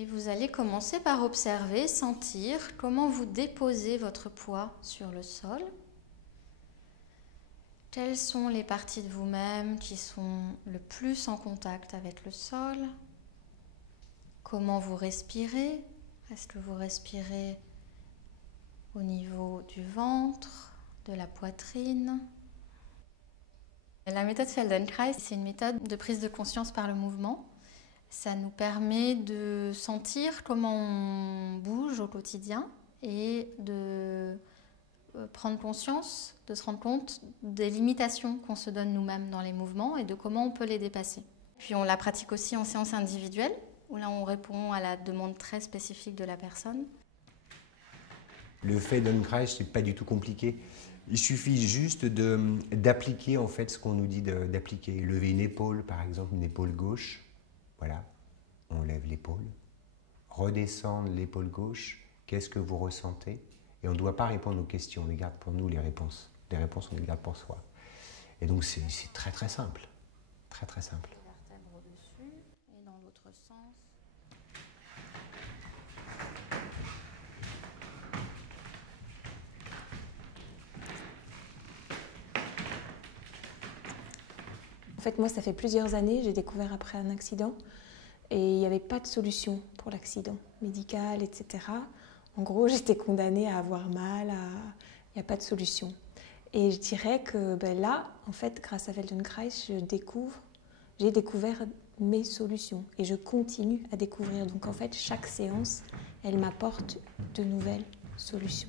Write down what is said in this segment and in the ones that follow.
Et vous allez commencer par observer, sentir comment vous déposez votre poids sur le sol. Quelles sont les parties de vous-même qui sont le plus en contact avec le sol? Comment vous respirez? Est-ce que vous respirez au niveau du ventre, de la poitrine? La méthode Feldenkrais, c'est une méthode de prise de conscience par le mouvement. Ça nous permet de sentir comment on bouge au quotidien et de prendre conscience, de se rendre compte des limitations qu'on se donne nous-mêmes dans les mouvements et de comment on peut les dépasser. Puis on la pratique aussi en séance individuelle, où là on répond à la demande très spécifique de la personne. Le Feldenkrais, c'est pas du tout compliqué. Il suffit juste d'appliquer en fait ce qu'on nous dit d'appliquer. Lever une épaule, par exemple, une épaule gauche. Voilà, on lève l'épaule. Redescendre l'épaule gauche. Qu'est-ce que vous ressentez? Et on ne doit pas répondre aux questions. On les garde pour nous, les réponses. Les réponses, on les garde pour soi. Et donc, c'est très très simple. Très très simple. Vertèbre au-dessus et dans l'autre sens. En fait, moi, ça fait plusieurs années, j'ai découvert après un accident et il n'y avait pas de solution pour l'accident médical, etc. En gros, j'étais condamnée à avoir mal, il n'y a pas de solution. Et je dirais que là, en fait, grâce à Feldenkrais, j'ai découvert mes solutions et je continue à découvrir. Donc en fait, chaque séance, elle m'apporte de nouvelles solutions.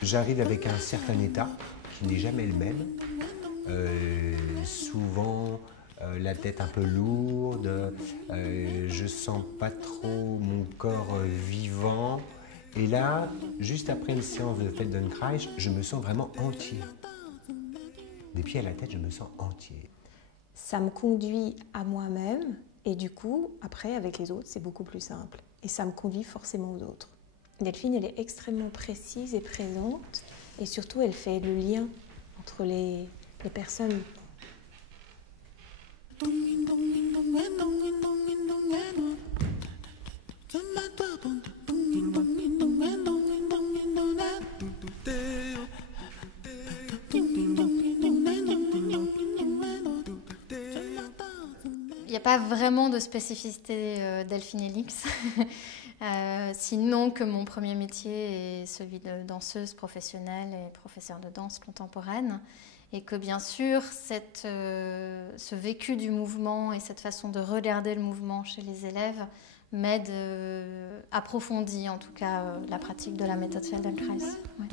J'arrive avec un certain état qui n'est jamais le même. Souvent, la tête un peu lourde, je sens pas trop mon corps vivant. Et là, juste après une séance de Feldenkrais, je me sens vraiment entier. Des pieds à la tête, je me sens entier. Ça me conduit à moi-même et du coup, après, avec les autres, c'est beaucoup plus simple. Et ça me conduit forcément aux autres. Delphine, elle est extrêmement précise et présente et surtout, elle fait le lien entre les personnes. Il n'y a pas vraiment de spécificité Delphine Elix, sinon que mon premier métier est celui de danseuse professionnelle et professeure de danse contemporaine, et que bien sûr ce vécu du mouvement et cette façon de regarder le mouvement chez les élèves m'aide, approfondit en tout cas la pratique de la méthode Feldenkrais. Ouais.